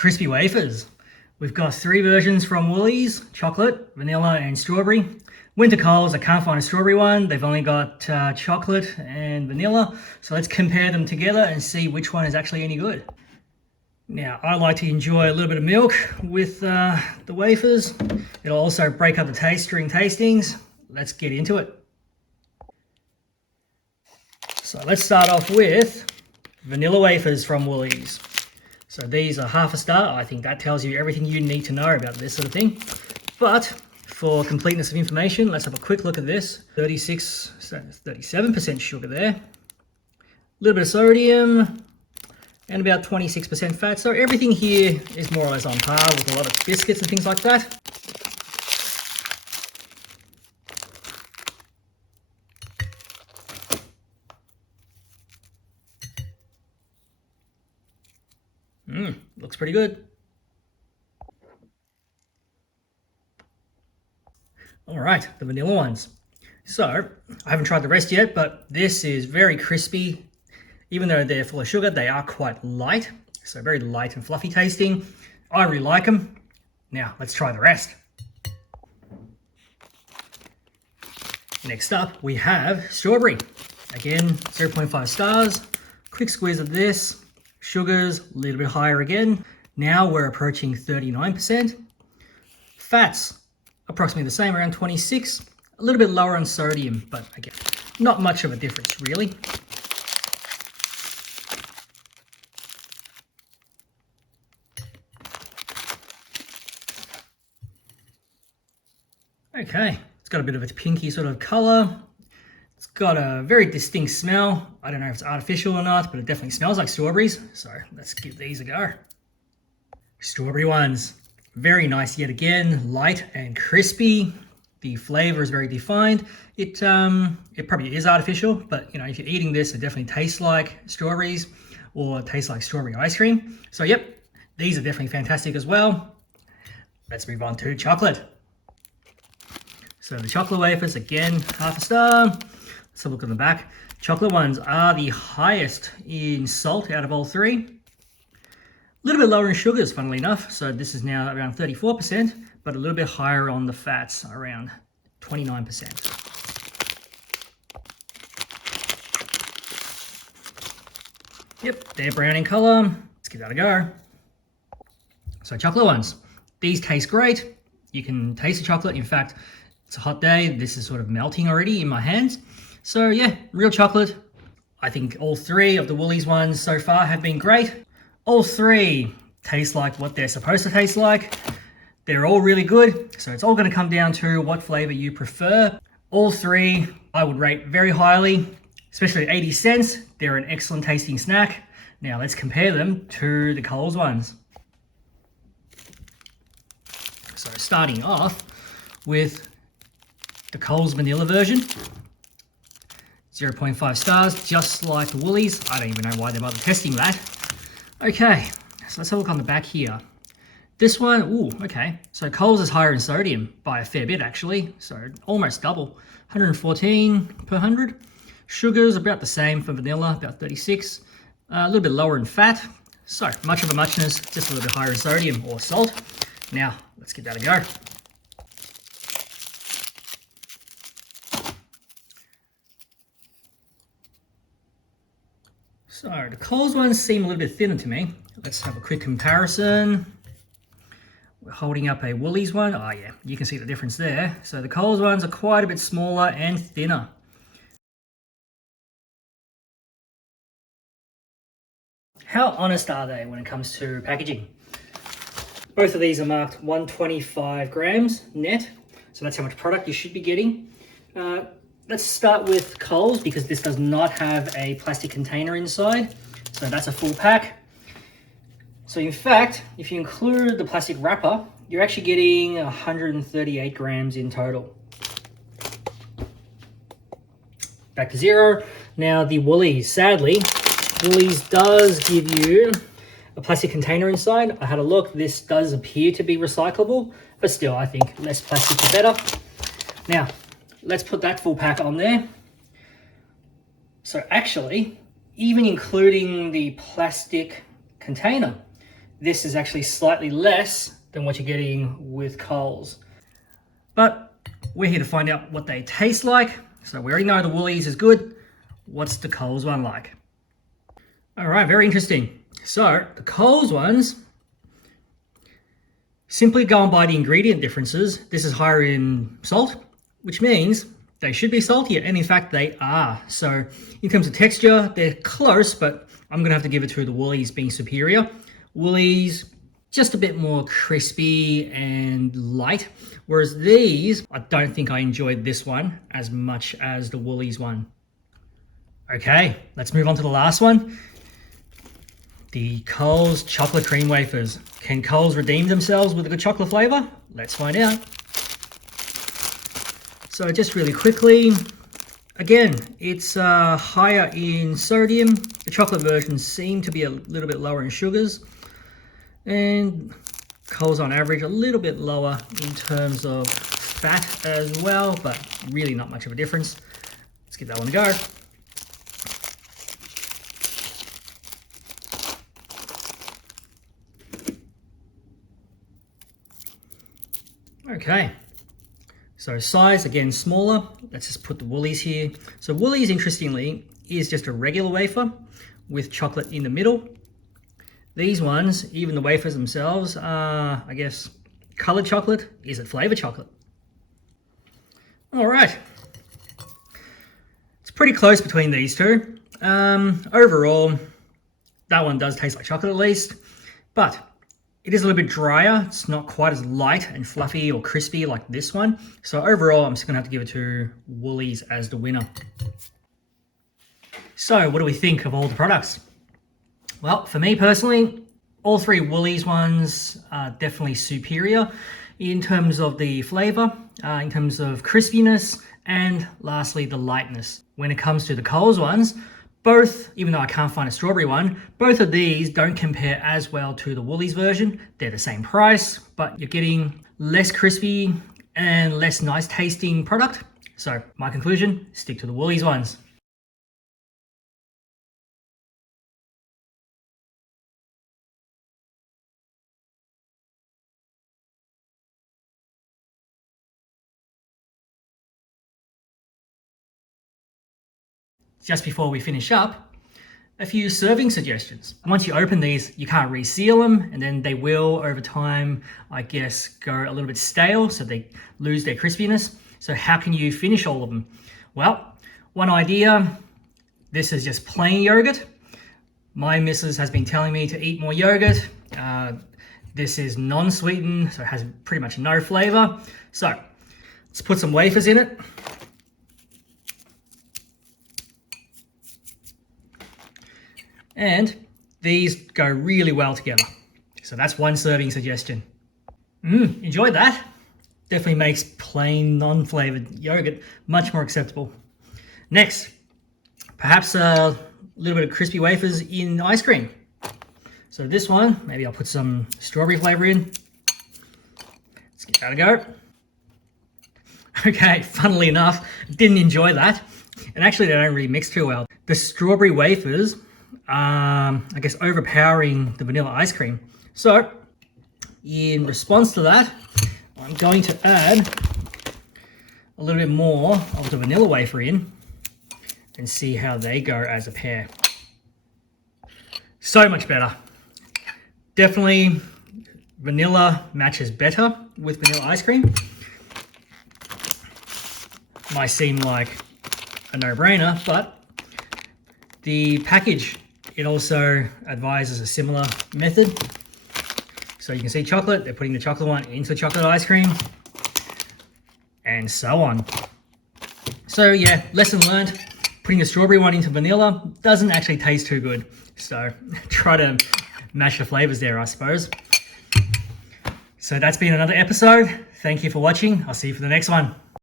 crispy wafers. We've got 3 versions from Woolies: chocolate, vanilla, and strawberry. Went to Coles, I can't find a strawberry one. They've only got chocolate and vanilla. So let's compare them together and see which one is actually any good. Now, I like to enjoy a little bit of milk with the wafers. It'll also break up the taste during tastings. Let's get into it. So let's start off with vanilla wafers from Woolies. So these are half a star. I think that tells you everything you need to know about this sort of thing. But for completeness of information, let's have a quick look at this. 37% sugar there. A little bit of sodium and about 26% fat. So everything here is more or less on par with a lot of biscuits and things like that. Looks pretty good. All right, the vanilla ones. So I haven't tried the rest yet, but this is very crispy. Even though they're full of sugar, they are quite light. So very light and fluffy tasting. I really like them. Now let's try the rest. Next up, we have strawberry. Again, 0.5 stars. Quick squeeze of this. Sugars, a little bit higher again. Now we're approaching 39%. Fats, approximately the same, around 26. A little bit lower on sodium, but again, not much of a difference really. Okay, it's got a bit of a pinky sort of color. It's got a very distinct smell. I don't know if it's artificial or not, but it definitely smells like strawberries. So let's give these a go. Strawberry ones, very nice yet again, light and crispy. The flavor is very defined. It probably is artificial, but you know, if you're eating this, it definitely tastes like strawberries or tastes like strawberry ice cream. So yep, these are definitely fantastic as well. Let's move on to chocolate. So the chocolate wafers, again, half a star. Let's have a look on the back. Chocolate ones are the highest in salt out of all 3. A little bit lower in sugars, funnily enough. So this is now around 34%, but a little bit higher on the fats, around 29%. Yep, they're brown in color. Let's give that a go. So chocolate ones, these taste great. You can taste the chocolate. In fact, it's a hot day. This is sort of melting already in my hands. So yeah, real chocolate. I think all 3 of the Woolies ones so far have been great. All 3 taste like what they're supposed to taste like. They're all really good. So it's all going to come down to what flavor you prefer. All 3 I would rate very highly, especially at 80 cents. They're an excellent tasting snack. Now let's compare them to the Coles ones. So starting off with the Coles vanilla version, 0.5 stars, just like the Woolies. I don't even know why they're bothered testing that. Okay, so let's have a look on the back here. This one, ooh, okay. So Coles is higher in sodium by a fair bit actually, so almost double, 114 per 100. Sugars about the same for vanilla, about 36. A little bit lower in fat, so much of a muchness, just a little bit higher in sodium or salt. Now, let's give that a go. So the Coles ones seem a little bit thinner to me. Let's have a quick comparison. We're holding up a Woolies one. Oh yeah, you can see the difference there. So the Coles ones are quite a bit smaller and thinner. How honest are they when it comes to packaging? Both of these are marked 125 grams net. So that's how much product you should be getting. Let's start with Coles because this does not have a plastic container inside. So that's a full pack. So in fact, if you include the plastic wrapper, you're actually getting 138 grams in total. Back to 0. Now the Woolies, sadly, Woolies does give you a plastic container inside. I had a look, this does appear to be recyclable, but still I think less plastic the better. Now, let's put that full pack on there. So actually, even including the plastic container, this is actually slightly less than what you're getting with Coles. But we're here to find out what they taste like. So we already know the Woolies is good. What's the Coles one like? All right, very interesting. So the Coles ones, simply going by the ingredient differences, this is higher in salt, which means they should be saltier, and in fact they are. So in terms of texture, they're close, but I'm gonna have to give it to the Woolies being superior. Woolies, just a bit more crispy and light, whereas these, I don't think I enjoyed this one as much as the Woolies one. Okay, let's move on to the last one. The Coles chocolate cream wafers. Can Coles redeem themselves with a good chocolate flavor? Let's find out. So just really quickly, again, it's higher in sodium. The chocolate versions seem to be a little bit lower in sugars. And Coles on average a little bit lower in terms of fat as well, but really not much of a difference. Let's give that one a go. Okay, so size, again, smaller. Let's just put the Woolies here. So Woolies, interestingly, is just a regular wafer with chocolate in the middle. These ones, even the wafers themselves, are, I guess, colored chocolate. Is it flavored chocolate? All right. It's pretty close between these two. Overall, that one does taste like chocolate at least, but it is a little bit drier. It's not quite as light and fluffy or crispy like this one. So overall, I'm just gonna have to give it to Woolies as the winner. So what do we think of all the products? Well, for me personally, all three Woolies ones are definitely superior in terms of the flavor, in terms of crispiness, and lastly, the lightness. When it comes to the Coles ones, both, even though I can't find a strawberry one, both of these don't compare as well to the Woolies version. They're the same price, but you're getting less crispy and less nice tasting product. So my conclusion, stick to the Woolies ones. Just before we finish up, a few serving suggestions. Once you open these, you can't reseal them, and then they will, over time, I guess, go a little bit stale, so they lose their crispiness. So how can you finish all of them? Well, one idea, this is just plain yogurt. My missus has been telling me to eat more yogurt. This is non-sweetened, so it has pretty much no flavor. So let's put some wafers in it. And these go really well together. So that's one serving suggestion. Enjoyed that. Definitely makes plain non-flavored yogurt much more acceptable. Next, perhaps a little bit of crispy wafers in ice cream. So this one, maybe I'll put some strawberry flavor in. Let's give that a go. Okay, funnily enough, didn't enjoy that. And actually they don't really mix too well. The strawberry wafers, I guess, overpowering the vanilla ice cream. So in response to that, I'm going to add a little bit more of the vanilla wafer in and see how they go as a pair. So much better. Definitely vanilla matches better with vanilla ice cream. Might seem like a no-brainer, but the package, it also advises a similar method. So you can see chocolate, they're putting the chocolate one into chocolate ice cream, and so on. So yeah, lesson learned, putting the strawberry one into vanilla doesn't actually taste too good. So try to match the flavors there, I suppose. So that's been another episode. Thank you for watching. I'll see you for the next one.